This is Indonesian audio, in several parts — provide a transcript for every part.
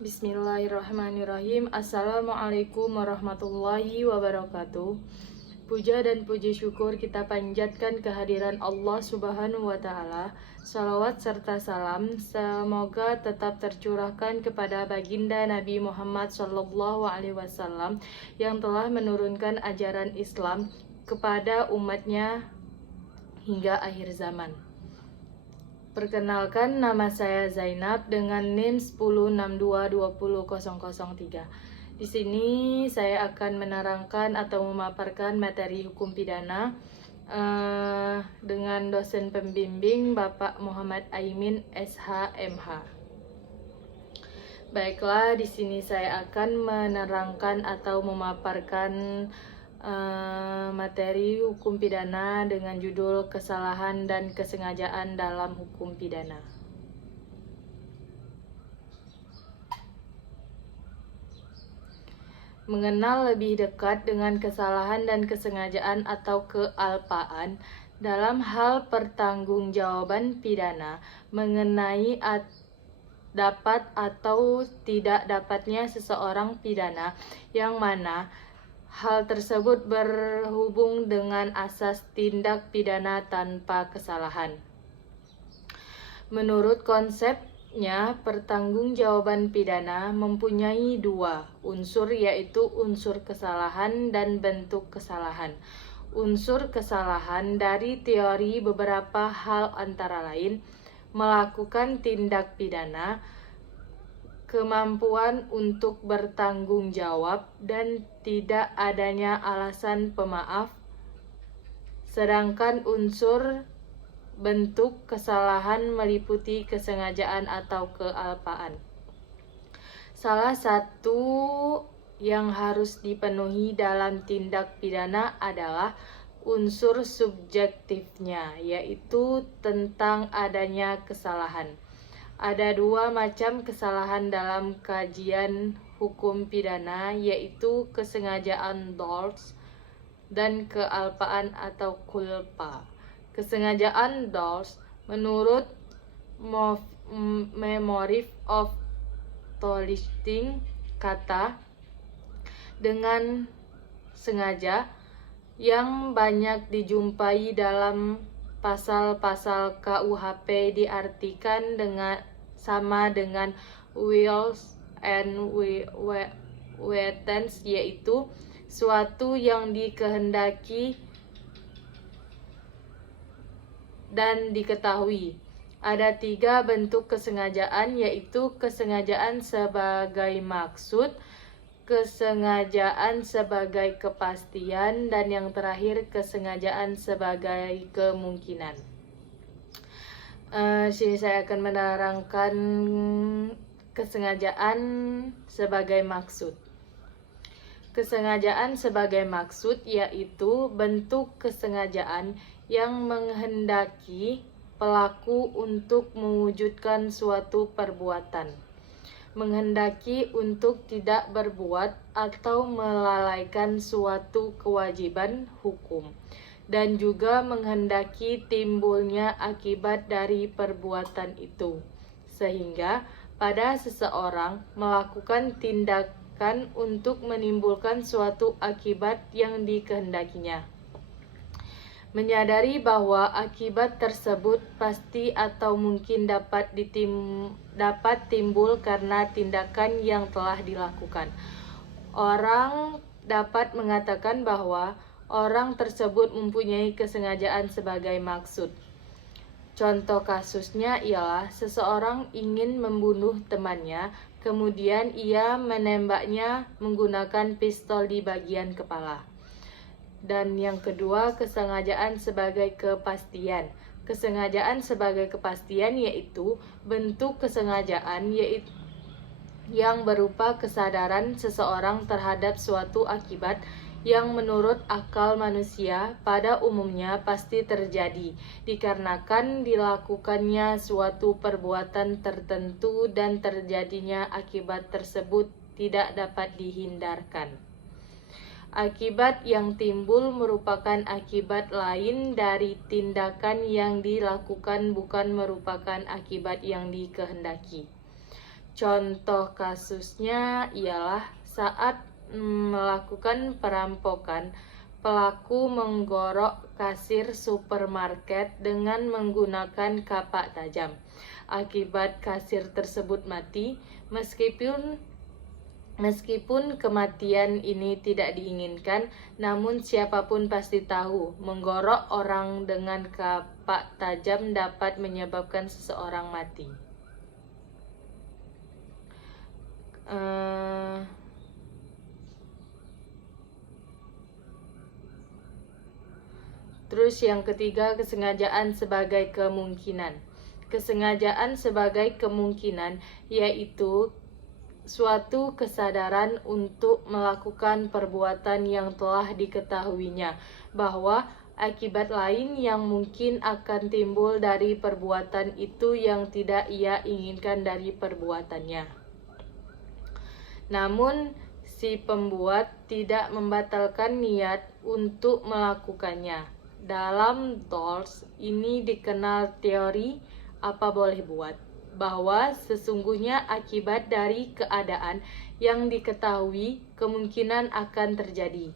Bismillahirrahmanirrahim. Assalamualaikum warahmatullahi wabarakatuh. Puja dan puji syukur kita panjatkan kehadiran Allah Subhanahu wa Ta'ala. Salawat serta salam semoga tetap tercurahkan kepada baginda Nabi Muhammad SAW yang telah menurunkan ajaran Islam kepada umatnya hingga akhir zaman. Perkenalkan, nama saya Zainab dengan NIM 1062200003. Di sini saya akan menerangkan atau memaparkan materi hukum pidana dengan dosen pembimbing Bapak Muhammad Aimin SH.MH. Baiklah, di sini saya akan menerangkan atau memaparkan materi hukum pidana dengan judul kesalahan dan kesengajaan dalam hukum pidana. Mengenal lebih dekat dengan kesalahan dan kesengajaan atau kealpaan dalam hal pertanggungjawaban pidana mengenai dapat atau tidak dapatnya seseorang pidana yang mana hal tersebut berhubung dengan asas tindak pidana tanpa kesalahan. Menurut konsepnya, pertanggungjawaban pidana mempunyai dua unsur, yaitu unsur kesalahan dan bentuk kesalahan. Unsur kesalahan dari teori beberapa hal antara lain melakukan tindak pidana, kemampuan untuk bertanggung jawab, dan tidak adanya alasan pemaaf. Sedangkan unsur bentuk kesalahan meliputi kesengajaan atau kealpaan. Salah satu yang harus dipenuhi dalam tindak pidana adalah unsur subjektifnya, yaitu tentang adanya kesalahan. Ada dua macam kesalahan dalam kajian hukum pidana, yaitu kesengajaan dolosa dan kealpaan atau culpa. Kesengajaan dolosa menurut Memory of Tolesting kata dengan sengaja yang banyak dijumpai dalam pasal-pasal KUHP diartikan sama dengan wills and wantons, yaitu suatu yang dikehendaki dan diketahui. Ada tiga bentuk kesengajaan, yaitu kesengajaan sebagai maksud, kesengajaan sebagai kepastian, dan yang terakhir kesengajaan sebagai kemungkinan. Sini saya akan menerangkan kesengajaan sebagai maksud. Kesengajaan sebagai maksud yaitu bentuk kesengajaan yang menghendaki pelaku untuk mewujudkan suatu perbuatan, menghendaki untuk tidak berbuat atau melalaikan suatu kewajiban hukum, dan juga menghendaki timbulnya akibat dari perbuatan itu, sehingga pada seseorang melakukan tindakan untuk menimbulkan suatu akibat yang dikehendakinya. Menyadari bahwa akibat tersebut pasti atau mungkin dapat timbul karena tindakan yang telah dilakukan. Orang dapat mengatakan bahwa orang tersebut mempunyai kesengajaan sebagai maksud. Contoh kasusnya ialah seseorang ingin membunuh temannya, kemudian ia menembaknya menggunakan pistol di bagian kepala. Dan yang kedua, kesengajaan sebagai kepastian. Kesengajaan sebagai kepastian yaitu bentuk kesengajaan yang berupa kesadaran seseorang terhadap suatu akibat yang menurut akal manusia pada umumnya pasti terjadi dikarenakan dilakukannya suatu perbuatan tertentu dan terjadinya akibat tersebut tidak dapat dihindarkan. Akibat yang timbul merupakan akibat lain dari tindakan yang dilakukan, bukan merupakan akibat yang dikehendaki. Contoh kasusnya ialah saat melakukan perampokan, pelaku menggorok kasir supermarket dengan menggunakan kapak tajam. Akibat kasir tersebut mati, meskipun kematian ini tidak diinginkan, namun siapapun pasti tahu menggorok orang dengan kapak tajam dapat menyebabkan seseorang mati. Terus yang ketiga, kesengajaan sebagai kemungkinan. Kesengajaan sebagai kemungkinan yaitu suatu kesadaran untuk melakukan perbuatan yang telah diketahuinya, bahwa akibat lain yang mungkin akan timbul dari perbuatan itu yang tidak ia inginkan dari perbuatannya. Namun, si pembuat tidak membatalkan niat untuk melakukannya. Dalam Dolls ini dikenal teori apa boleh buat, bahwa sesungguhnya akibat dari keadaan yang diketahui kemungkinan akan terjadi.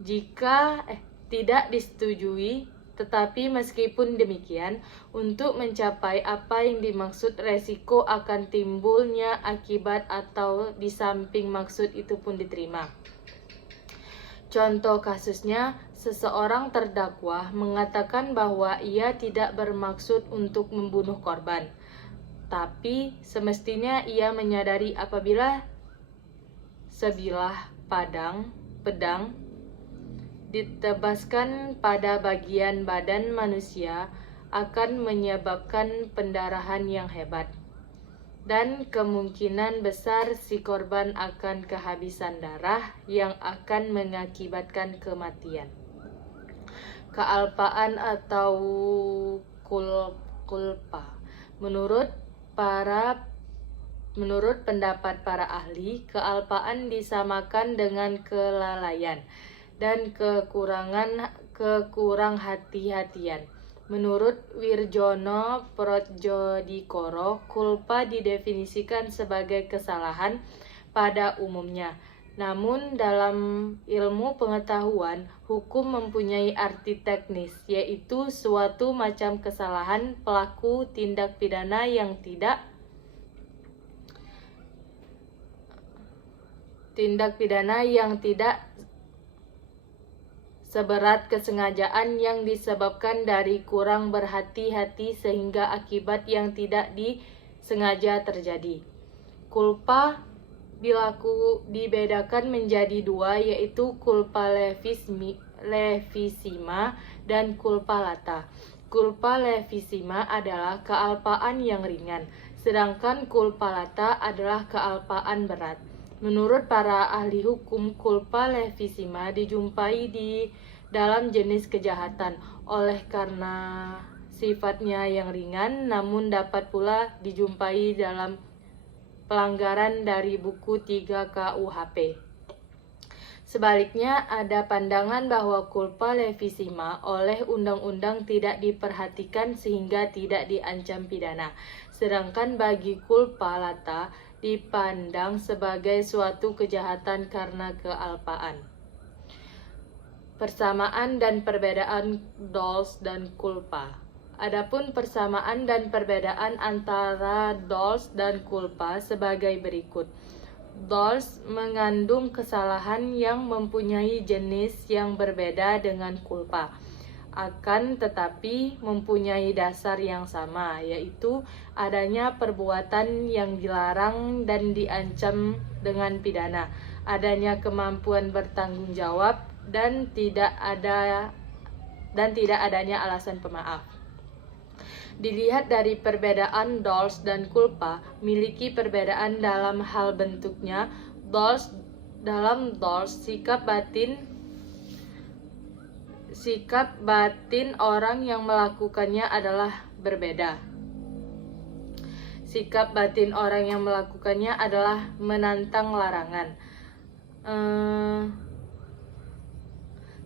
Jika tidak disetujui, tetapi meskipun demikian, untuk mencapai apa yang dimaksud, resiko akan timbulnya akibat atau di samping maksud itu pun diterima. Contoh kasusnya, seseorang terdakwa mengatakan bahwa ia tidak bermaksud untuk membunuh korban, tapi semestinya ia menyadari apabila sebilah pedang ditebaskan pada bagian badan manusia akan menyebabkan pendarahan yang hebat, dan kemungkinan besar si korban akan kehabisan darah yang akan mengakibatkan kematian. Kealpaan atau kulpa. Menurut pendapat para ahli, kealpaan disamakan dengan kelalaian dan kekurang hati-hatian. Menurut Wirjono Prodjodikoro, kulpa didefinisikan sebagai kesalahan pada umumnya. Namun dalam ilmu pengetahuan, hukum mempunyai arti teknis, yaitu suatu macam kesalahan pelaku tindak pidana yang tidak seberat kesengajaan yang disebabkan dari kurang berhati-hati sehingga akibat yang tidak disengaja terjadi. Kulpa dibedakan menjadi dua, yaitu culpa levissima dan culpa lata. Culpa levissima adalah kealpaan yang ringan, sedangkan culpa lata adalah kealpaan berat. Menurut para ahli hukum, culpa levissima dijumpai di dalam jenis kejahatan oleh karena sifatnya yang ringan, namun dapat pula dijumpai dalam pelanggaran dari buku 3 KUHP. Sebaliknya, ada pandangan bahwa culpa levissima oleh undang-undang tidak diperhatikan sehingga tidak diancam pidana, sedangkan bagi culpa lata dipandang sebagai suatu kejahatan karena kealpaan. Persamaan dan perbedaan Dolls dan culpa. Adapun persamaan dan perbedaan antara Dolls dan culpa sebagai berikut. Dolls mengandung kesalahan yang mempunyai jenis yang berbeda dengan culpa, akan tetapi mempunyai dasar yang sama, yaitu adanya perbuatan yang dilarang dan diancam dengan pidana, adanya kemampuan bertanggung jawab, dan tidak adanya alasan pemaaf. Dilihat dari perbedaan Dolls dan culpa, miliki perbedaan dalam hal bentuknya. Dalam Dolls, sikap batin orang yang melakukannya adalah berbeda. Sikap batin orang yang melakukannya adalah menantang larangan.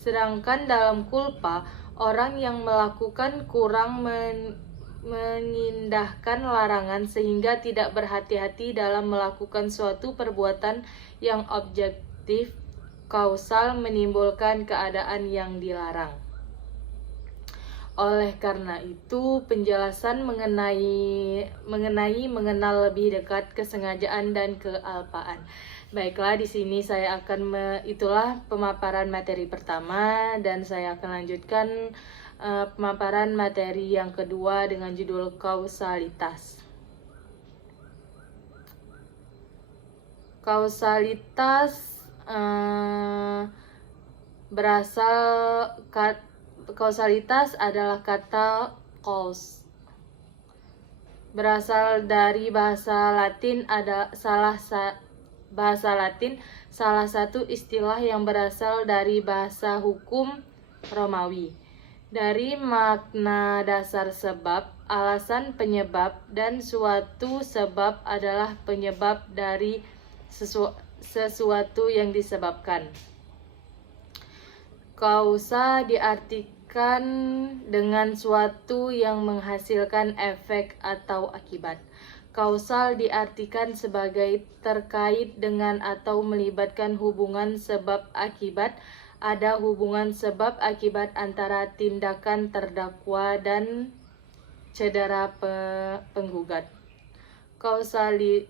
Sedangkan dalam culpa, orang yang melakukan kurang mengindahkan larangan sehingga tidak berhati-hati dalam melakukan suatu perbuatan yang objektif kausal menimbulkan keadaan yang dilarang. Oleh karena itu, penjelasan mengenai mengenal lebih dekat kesengajaan dan kealpaan. Baiklah, di sini saya akan itulah pemaparan materi pertama, dan saya akan lanjutkan pemaparan materi yang kedua dengan judul kausalitas. Kausalitas kausalitas adalah kata cause. Berasal dari bahasa Latin, salah satu istilah yang berasal dari bahasa hukum Romawi. Dari makna dasar sebab, alasan penyebab, dan suatu sebab adalah penyebab dari sesuatu yang disebabkan. Kausa diartikan dengan suatu yang menghasilkan efek atau akibat. Kausal diartikan sebagai terkait dengan atau melibatkan hubungan sebab akibat. Ada hubungan sebab akibat antara tindakan terdakwa dan cedera penggugat. Causality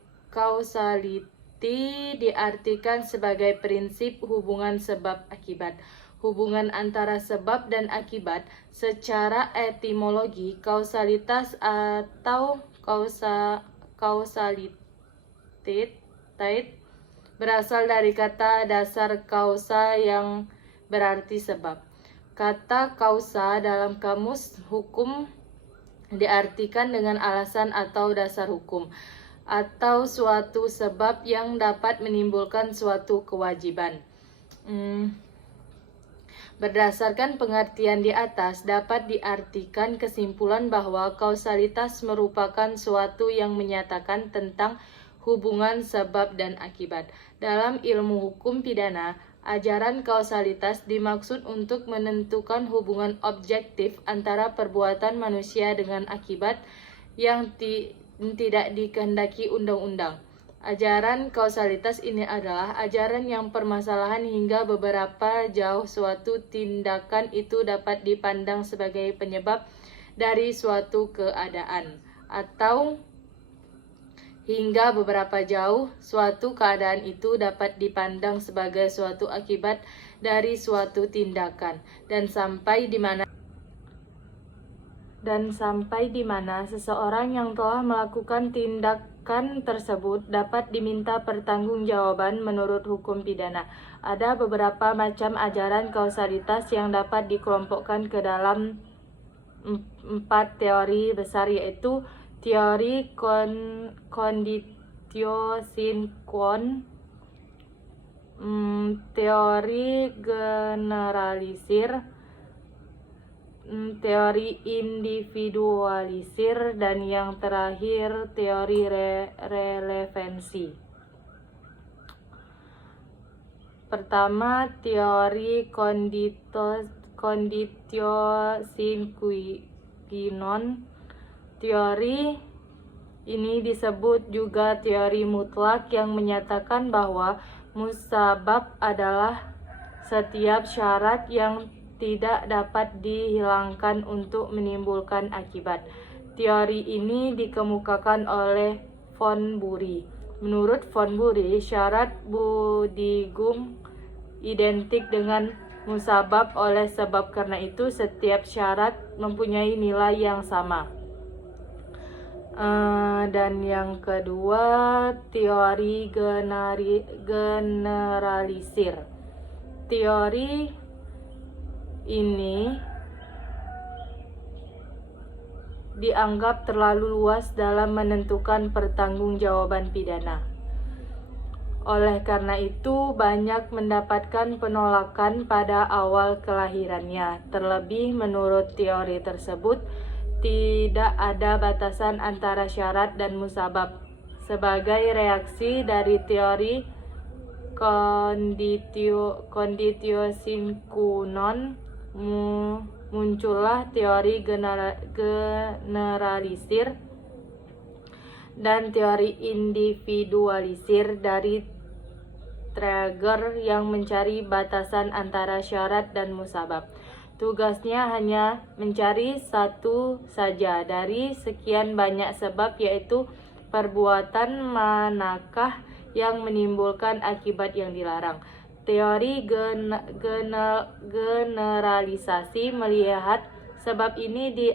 diartikan sebagai prinsip hubungan sebab akibat. Hubungan antara sebab dan akibat. Secara etimologi, kausalitas atau kausalitet berasal dari kata dasar kausa yang berarti sebab. Kata kausa dalam kamus hukum diartikan dengan alasan atau dasar hukum, atau suatu sebab yang dapat menimbulkan suatu kewajiban. Berdasarkan pengertian di atas, dapat diartikan kesimpulan bahwa kausalitas merupakan suatu yang menyatakan tentang hubungan sebab dan akibat. Dalam ilmu hukum pidana, ajaran kausalitas dimaksud untuk menentukan hubungan objektif antara perbuatan manusia dengan akibat yang tidak dikehendaki undang-undang. Ajaran kausalitas ini adalah ajaran yang permasalahan hingga beberapa jauh suatu tindakan itu dapat dipandang sebagai penyebab dari suatu keadaan, atau hingga beberapa jauh suatu keadaan itu dapat dipandang sebagai suatu akibat dari suatu tindakan, dan sampai di mana seseorang yang telah melakukan tindakan tersebut dapat diminta pertanggungjawaban menurut hukum pidana. Ada beberapa macam ajaran kausalitas yang dapat dikelompokkan ke dalam 4 teori besar, yaitu teori conditio sine qua non, teori generalisir, teori individualisir, dan yang terakhir teori relevansi. Pertama, teori conditio sine qua non. Teori ini disebut juga teori mutlak, yang menyatakan bahwa musabab adalah setiap syarat yang tidak dapat dihilangkan untuk menimbulkan akibat. Teori ini dikemukakan oleh von Bury. Menurut von Bury, syarat budigum identik dengan musabab oleh sebab, karena itu setiap syarat mempunyai nilai yang sama. Dan yang kedua, teori generalisir. Teori ini dianggap terlalu luas dalam menentukan pertanggungjawaban pidana. Oleh karena itu, banyak mendapatkan penolakan pada awal kelahirannya. Terlebih, menurut teori tersebut, tidak ada batasan antara syarat dan musabab. Sebagai reaksi dari teori conditio sine qua non, muncullah teori generalisir dan teori individualisir dari Traeger yang mencari batasan antara syarat dan musabab. Tugasnya hanya mencari satu saja dari sekian banyak sebab, yaitu perbuatan manakah yang menimbulkan akibat yang dilarang. Teori generalisasi melihat sebab ini di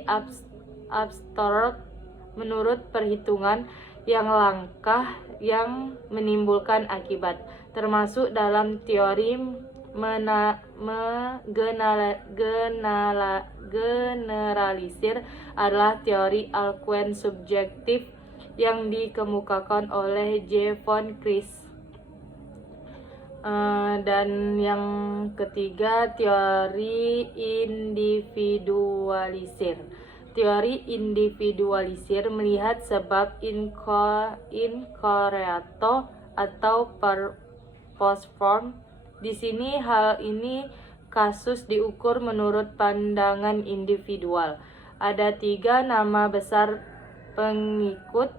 abstrak menurut perhitungan yang langkah yang menimbulkan akibat, termasuk dalam teori generalisir adalah teori alquan subjektif yang dikemukakan oleh J. von Chris. Dan yang ketiga, teori individualisir. Teori individualisir melihat sebab incoreato atau postform. Di sini hal ini kasus diukur menurut pandangan individual. Ada 3 nama besar pengikut.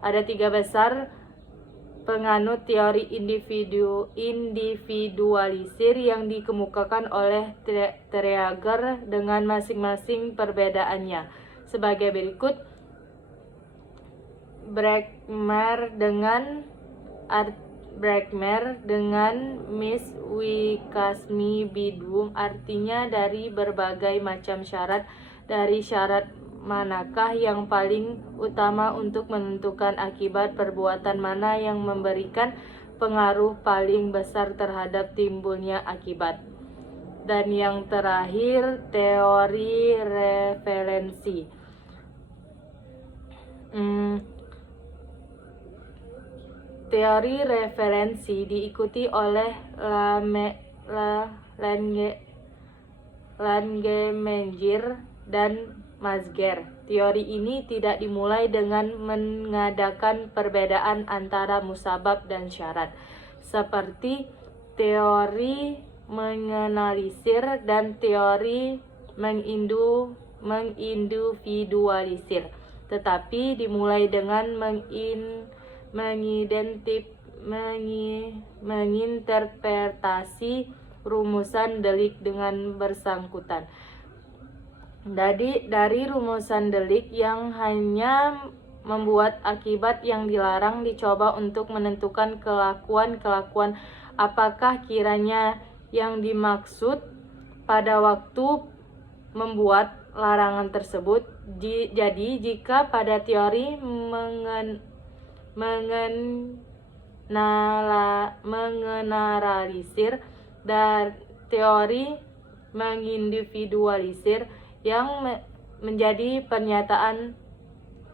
Ada 3 besar penganut teori individualisir yang dikemukakan oleh Traeger dengan masing-masing perbedaannya sebagai berikut. Bregmer dengan Miss Wikasmi Bidwung, artinya dari berbagai macam syarat. Dari syarat manakah yang paling utama untuk menentukan akibat, perbuatan mana yang memberikan pengaruh paling besar terhadap timbulnya akibat. Dan yang terakhir, teori referensi. Teori referensi diikuti oleh Langemeyer dan Mazger. Teori ini tidak dimulai dengan mengadakan perbedaan antara musabab dan syarat, seperti teori menganalisir dan teori mengindividualisir, tetapi dimulai dengan menginterpretasi rumusan delik dengan bersangkutan. Dari rumusan delik yang hanya membuat akibat yang dilarang, dicoba untuk menentukan kelakuan-kelakuan apakah kiranya yang dimaksud pada waktu membuat larangan tersebut. Jadi jika pada teori mengeneralisir dan teori mengindividualisir, yang menjadi pernyataan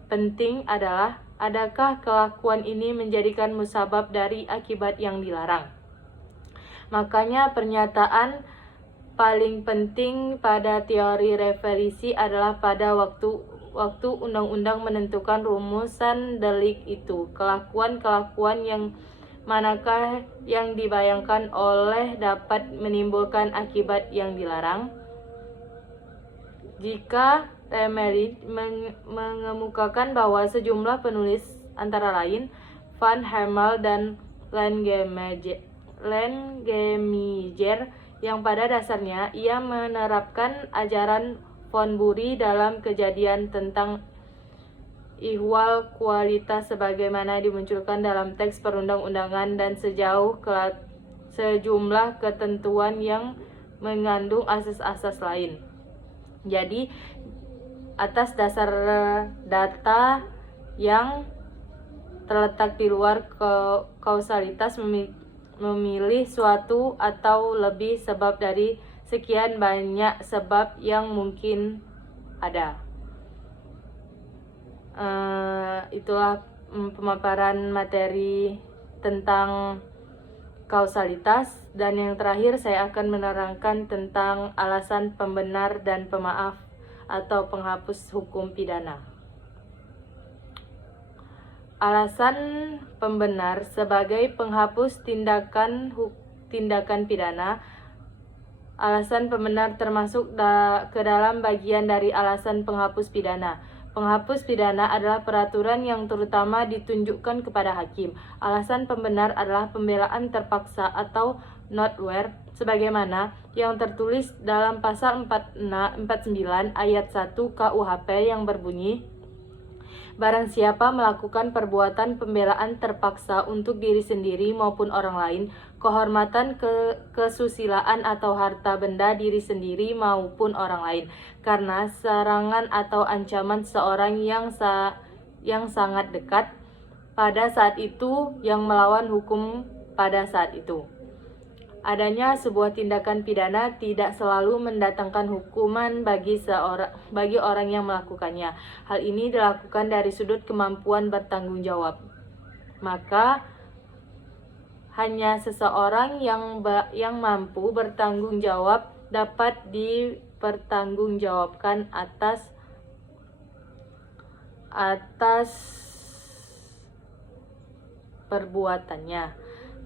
penting adalah adakah kelakuan ini menjadikan musabab dari akibat yang dilarang. Makanya pernyataan paling penting pada teori referensi adalah pada waktu undang-undang menentukan rumusan delik itu, kelakuan-kelakuan yang manakah yang dibayangkan oleh dapat menimbulkan akibat yang dilarang. Jika Remery mengemukakan bahwa sejumlah penulis antara lain Van Hemel dan Langemeier, yang pada dasarnya ia menerapkan ajaran von Bury dalam kejadian tentang ihwal kualitas sebagaimana dimunculkan dalam teks perundang-undangan dan sejumlah ketentuan yang mengandung asas-asas lain. Jadi atas dasar data yang terletak di luar kausalitas memilih suatu atau lebih sebab dari sekian banyak sebab yang mungkin ada. Itulah pemaparan materi tentang kausalitas, dan yang terakhir saya akan menerangkan tentang alasan pembenar dan pemaaf atau penghapus hukum pidana. Alasan pembenar sebagai penghapus tindakan pidana Alasan pembenar termasuk ke dalam bagian dari alasan penghapus pidana. Penghapus pidana adalah peraturan yang terutama ditunjukkan kepada hakim. Alasan pembenar adalah pembelaan terpaksa atau notwehr sebagaimana yang tertulis dalam pasal 49 ayat 1 KUHP yang berbunyi, barang siapa melakukan perbuatan pembelaan terpaksa untuk diri sendiri maupun orang lain, kehormatan, kesusilaan atau harta benda diri sendiri maupun orang lain, karena serangan atau ancaman seorang yang sangat dekat pada saat itu yang melawan hukum pada saat itu. Adanya sebuah tindakan pidana tidak selalu mendatangkan hukuman bagi orang yang melakukannya. Hal ini dilakukan dari sudut kemampuan bertanggung jawab. Maka hanya seseorang yang mampu bertanggung jawab dapat dipertanggungjawabkan atas perbuatannya.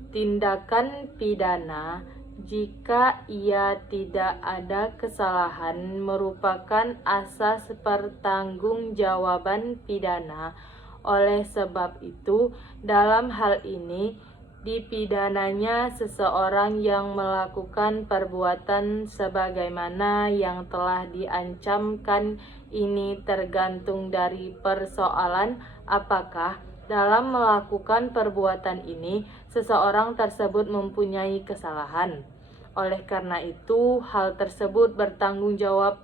Tindakan pidana, jika ia tidak ada kesalahan, merupakan asas pertanggungjawaban pidana. Oleh sebab itu, dalam hal ini dipidananya seseorang yang melakukan perbuatan sebagaimana yang telah diancamkan. Ini tergantung dari persoalan apakah dalam melakukan perbuatan ini seseorang tersebut mempunyai kesalahan. Oleh karena itu, hal tersebut pertanggungjawaban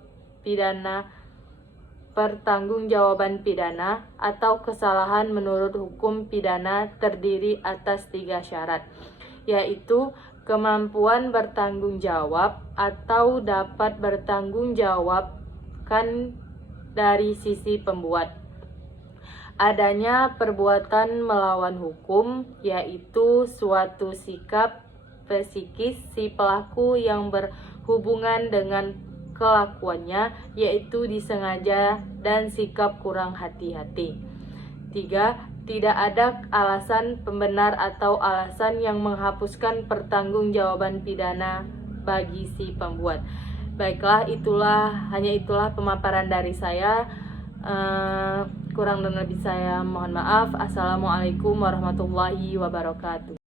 pidana atau kesalahan menurut hukum pidana terdiri atas 3 syarat, yaitu kemampuan bertanggung jawab atau dapat bertanggung jawabkan dari sisi pembuat, adanya perbuatan melawan hukum, yaitu suatu sikap psikis si pelaku yang berhubungan dengan kelakuannya, yaitu disengaja dan sikap kurang hati-hati. 3. Tidak ada alasan pembenar atau alasan yang menghapuskan pertanggungjawaban pidana bagi si pembuat. Baiklah, hanya itulah pemaparan dari saya. Kurang dan lebih saya mohon maaf. Assalamualaikum warahmatullahi wabarakatuh.